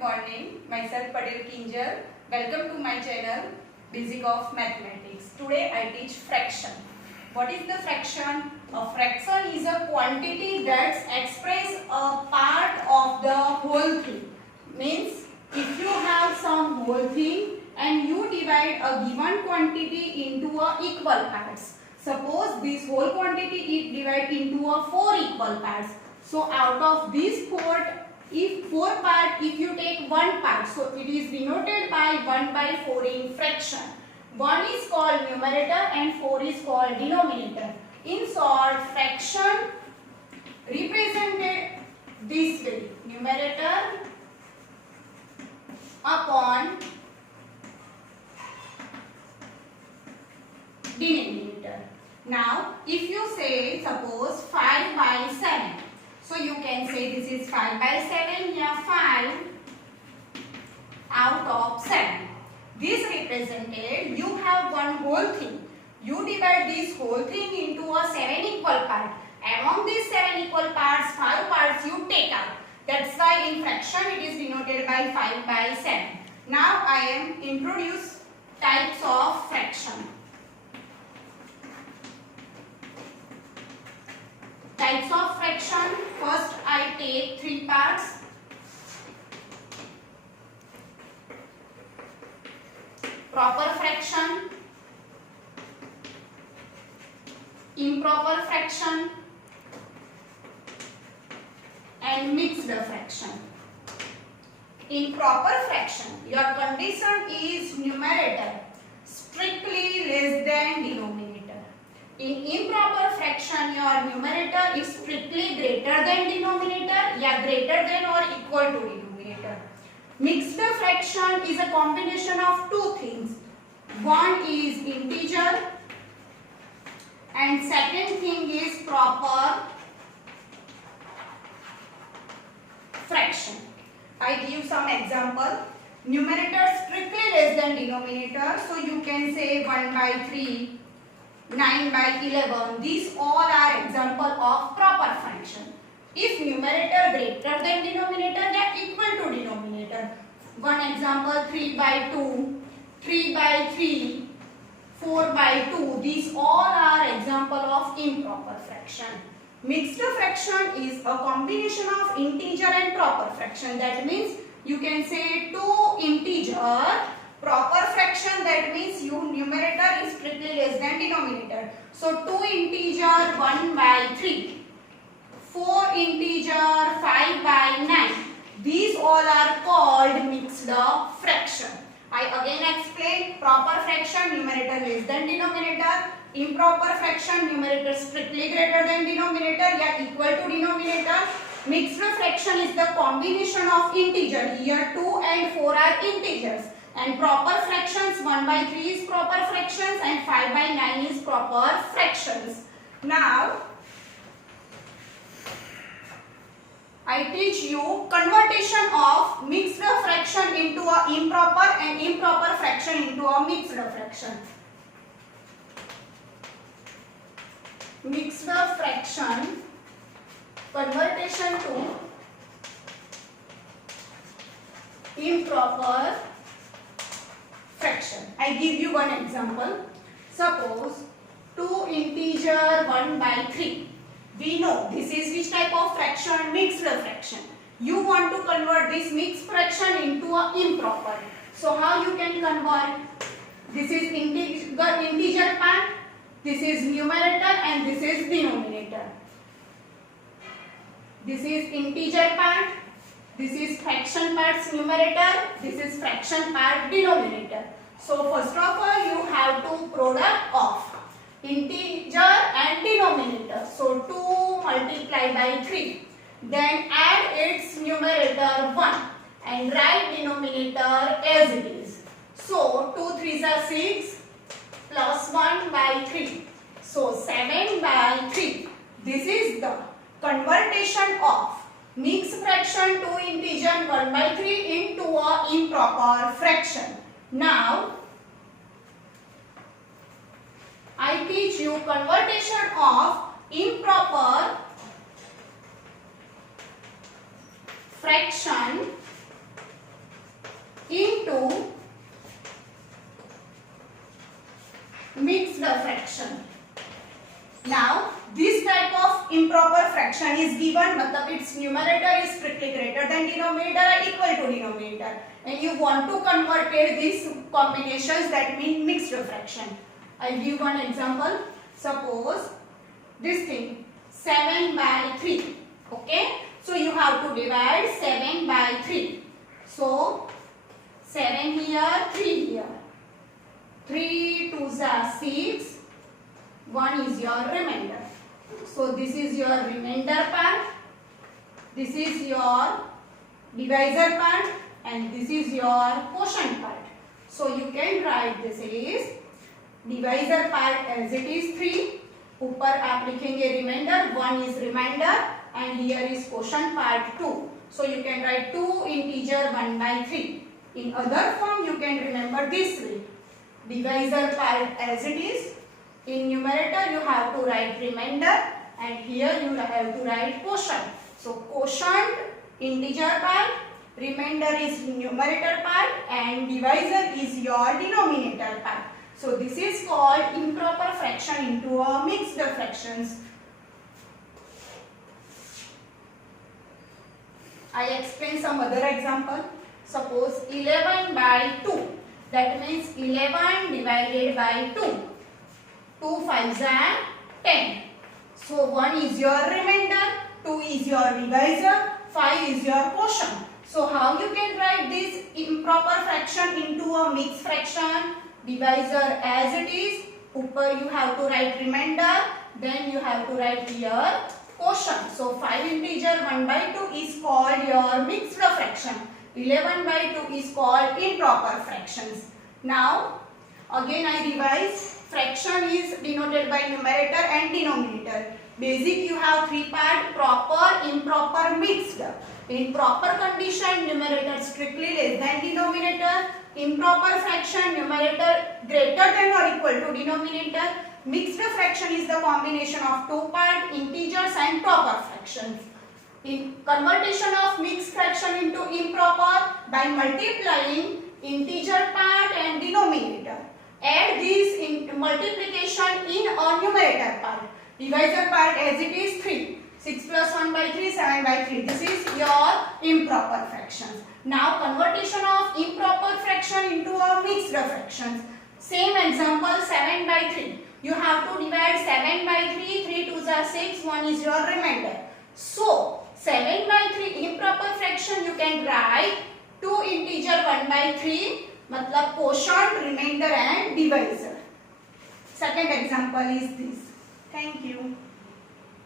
morning. Myself Padil Kinjal. Welcome to my channel Basic of Mathematics. Today I teach fraction. What is the fraction? A fraction is a quantity that expresses a part of the whole thing. Means if you have some whole thing and you divide a given quantity into a equal parts. Suppose this whole quantity is divided into a 4 equal parts. So out of these 4 parts, if you take one part, so it is denoted by 1 by 4 in fraction. 1 is called numerator and 4 is called denominator. In short, fraction represented this way: numerator upon denominator. Now, if you say suppose 5 by 7, so you can say this is 5 by 7, yeah, 5 out of 7. This represented you have one whole thing. You divide this whole thing into a 7 equal parts. Among these 7 equal parts, 5 parts you take out. That's why in fraction it is denoted by 5 by 7. Now I am introduce types of fraction. Types of fraction. First I take 3 parts. Proper fraction, improper fraction and mixed fraction. In proper fraction, your condition is numerator strictly less than denominator. In improper fraction, your numerator is strictly greater than denominator, yeah, greater than or equal to denominator. Mixed fraction is a combination of two things. One is integer and second thing is proper fraction. I give some example. Numerator strictly less than denominator. So you can say 1 by 3, 9 by 11. These all are example of proper fraction. If numerator greater than denominator, they are equal to denominator. One example, 3 by 2, 3 by 3, 4 by 2. These all are example of improper fraction. Mixed fraction is a combination of integer and proper fraction. That means you can say 2 integer. Proper fraction, that means your numerator is strictly less than denominator. So 2 integer 1 by 3. 4 integer 5 by 9. These all are called mixed fraction. I again explain: proper fraction, numerator less than denominator; improper fraction, numerator strictly greater than denominator, yeah, equal to denominator. Mixed fraction is the combination of integer. Here 2 and 4 are integers. And proper fractions, 1 by 3 is proper fractions and 5 by 9 is proper fractions. Now, I teach you conversion of mixed fraction into a improper and improper fraction into a mixed fraction. Mixed fraction conversion to improper fraction. I give you one example. Suppose 2 integer 1 by 3. We know this is which type of fraction? Mixed fraction. You want to convert this mixed fraction into a improper. So how you can convert? This is integer part, this is numerator and this is denominator. This is integer part, this is fraction parts numerator, this is fraction part denominator. So first of all you have to product of integer and denominator. So 2 multiplied by 3. Then add its numerator 1 and write denominator as it is. So 2 3s are 6 plus 1 by 3. So 7 by 3. This is the conversion of mixed fraction to integer 1 by 3 into a improper fraction. Now I teach you conversion of improper fraction fraction is given, matlab its numerator is strictly greater than denominator or equal to denominator, and you want to convert these combinations, that means mixed fraction. I give one example. Suppose this thing 7 by 3. Okay, so you have to divide 7 by 3. So 7 here, 3 here. 3 2s are 6. 1 is your remainder. So this is your remainder part. This is your divisor part, and this is your quotient part. So you can write this is divisor part as it is 3. ऊपर आप लिखेंगे reminder, 1 is remainder, and here is quotient part 2. So you can write 2 integer 1 by 3. In other form you can remember this way. Divisor part as it is. In numerator you have to write remainder, and here you have to write quotient. So quotient integer part, remainder is numerator part, and divisor is your denominator part. So this is called improper fraction into a mixed fractions. I explain some other example. Suppose 11 by 2. That means 11 divided by 2. 2 5s are 10. So 1 is your remainder, 2 is your divisor, 5 is your quotient. So how you can write this improper fraction into a mixed fraction? Divisor as it is, ऊपर you have to write remainder, then you have to write here quotient. So 5 integer 1 by 2 is called your mixed fraction. 11 by 2 is called improper fractions. Now again I revise. Fraction is denoted by numerator and denominator. Basic you have 3 part: proper, improper, mixed. In proper condition, numerator strictly less than denominator. Improper fraction, numerator greater than or equal to denominator. Mixed fraction is the combination of 2 part, integers and proper fractions. In conversion of mixed fraction into improper by multiplying integer part and denominator. Add these in multiplication in a numerator part. Divisor part as it is 3. 6 plus 1 by 3, 7 by 3. This is your improper fractions. Now conversion of improper fraction into a mixed fractions. Same example, 7 by 3. You have to divide 7 by 3. 3 2s are 6. 1 is your remainder. So 7 by 3 improper fraction you can write 2 integer 1 by 3. मतलब quotient, remainder and divisor. Second example is this. Thank you.